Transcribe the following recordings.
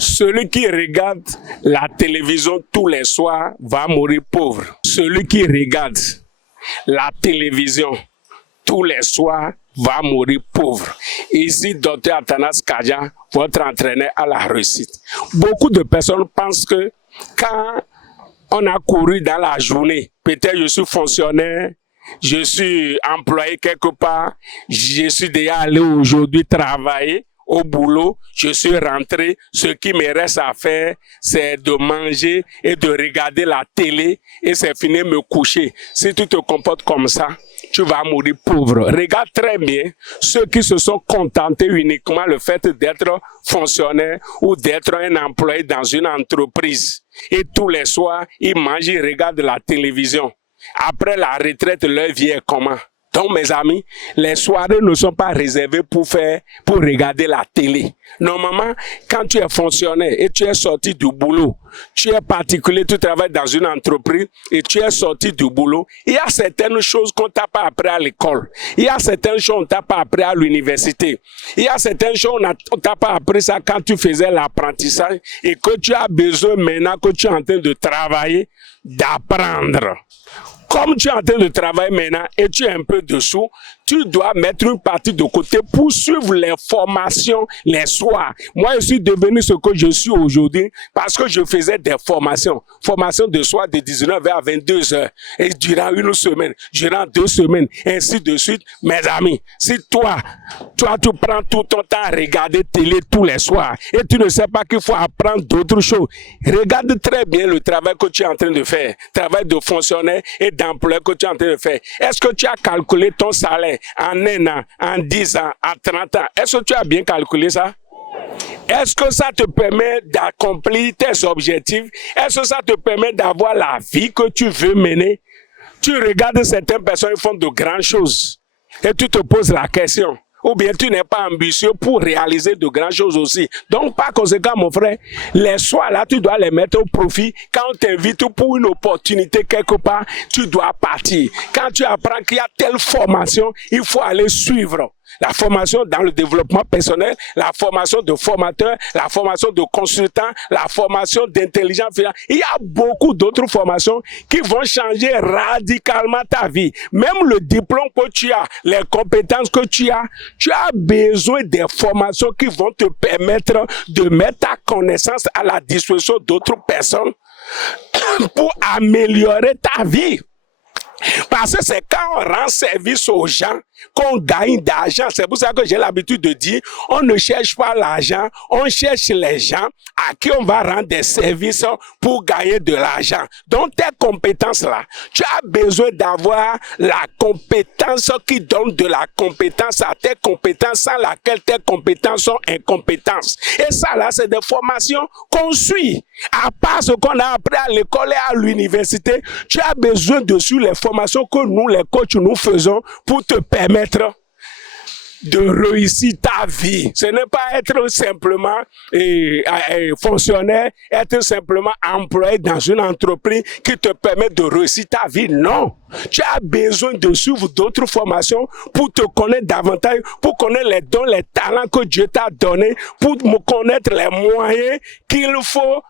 Celui qui regarde la télévision tous les soirs va mourir pauvre. Celui qui regarde la télévision tous les soirs va mourir pauvre. Ici, Dr Athanas Kadja, votre entraîneur à la réussite. Beaucoup de personnes pensent que quand on a couru dans la journée, peut-être je suis fonctionnaire, je suis employé quelque part, je suis déjà allé aujourd'hui travailler au boulot, je suis rentré, ce qui me reste à faire, c'est de manger et de regarder la télé et c'est fini me coucher. Si tu te comportes comme ça, tu vas mourir pauvre. Regarde très bien ceux qui se sont contentés uniquement le fait d'être fonctionnaire ou d'être un employé dans une entreprise. Et tous les soirs, ils mangent, ils regardent la télévision. Après la retraite, leur vie est comment? Donc, mes amis, les soirées ne sont pas réservées pour regarder la télé. Normalement, quand tu es fonctionnaire et tu es sorti du boulot, tu es particulier, tu travailles dans une entreprise et tu es sorti du boulot, il y a certaines choses qu'on t'a pas appris à l'école. Il y a certaines choses qu'on t'a pas appris à l'université. Il y a certaines choses qu'on t'a pas appris ça quand tu faisais l'apprentissage et que tu as besoin maintenant que tu es en train de travailler, d'apprendre. Comme tu es en train de travailler maintenant et tu es un peu dessous, tu dois mettre une partie de côté pour suivre les formations les soirs. Moi, je suis devenu ce que je suis aujourd'hui parce que je faisais des formations. Formations de soir de 19h à 22h. Et durant une semaine, durant 2 semaines, ainsi de suite. Mes amis, si toi, tu prends tout ton temps à regarder télé tous les soirs et tu ne sais pas qu'il faut apprendre d'autres choses, regarde très bien le travail que tu es en train de faire. Travail de fonctionnaire et d'employé que tu es en train de faire. Est-ce que tu as calculé ton salaire en 1 an, en 10 ans, en 30 ans? Est-ce que tu as bien calculé ça? Est-ce que ça te permet d'accomplir tes objectifs? Est-ce que ça te permet d'avoir la vie que tu veux mener? Tu regardes certaines personnes qui font de grandes choses et tu te poses la question. Ou bien tu n'es pas ambitieux pour réaliser de grandes choses aussi. Donc, par conséquent, mon frère, les soirs là, tu dois les mettre au profit. Quand on t'invite pour une opportunité quelque part, tu dois partir. Quand tu apprends qu'il y a telle formation, il faut aller suivre. La formation dans le développement personnel, la formation de formateur, la formation de consultant, la formation d'intelligence financière. Il y a beaucoup d'autres formations qui vont changer radicalement ta vie. Même le diplôme que tu as, les compétences que tu as besoin des formations qui vont te permettre de mettre ta connaissance à la disposition d'autres personnes pour améliorer ta vie. Parce que c'est quand on rend service aux gens qu'on gagne d'argent. C'est pour ça que j'ai l'habitude de dire, on ne cherche pas l'argent, on cherche les gens à qui on va rendre des services pour gagner de l'argent. Donc tes compétences-là, tu as besoin d'avoir la compétence qui donne de la compétence à tes compétences sans laquelle tes compétences sont incompétences. Et ça là, c'est des formations qu'on suit. À part ce qu'on a appris à l'école et à l'université, tu as besoin de suivre les formations que nous, les coachs, nous faisons pour te permettre de réussir ta vie. Ce n'est pas être simplement fonctionnaire, être simplement employé dans une entreprise qui te permet de réussir ta vie. Non. Tu as besoin de suivre d'autres formations pour te connaître davantage, pour connaître les dons, les talents que Dieu t'a donnés, pour connaître les moyens qu'il faut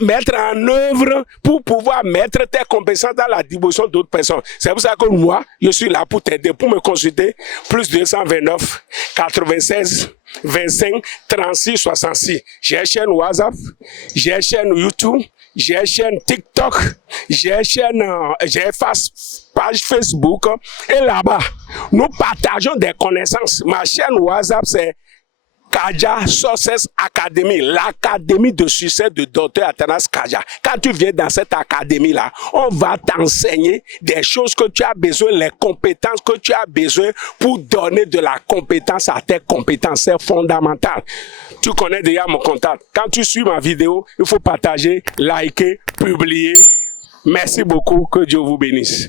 mettre en œuvre pour pouvoir mettre tes compétences dans la disposition d'autres personnes. C'est pour ça que moi, je suis là pour t'aider, pour me consulter. Plus 229 96 25 36 66. J'ai une chaîne WhatsApp, j'ai une chaîne YouTube, j'ai une chaîne TikTok, j'ai page Facebook. Et là-bas, nous partageons des connaissances. Ma chaîne WhatsApp, c'est Kadja Success Academy, l'académie de succès de Dr Athanas Kadja. Quand tu viens dans cette académie-là, on va t'enseigner des choses que tu as besoin, les compétences que tu as besoin pour donner de la compétence à tes compétences. C'est fondamental. Tu connais déjà mon contact. Quand tu suis ma vidéo, il faut partager, liker, publier. Merci beaucoup. Que Dieu vous bénisse.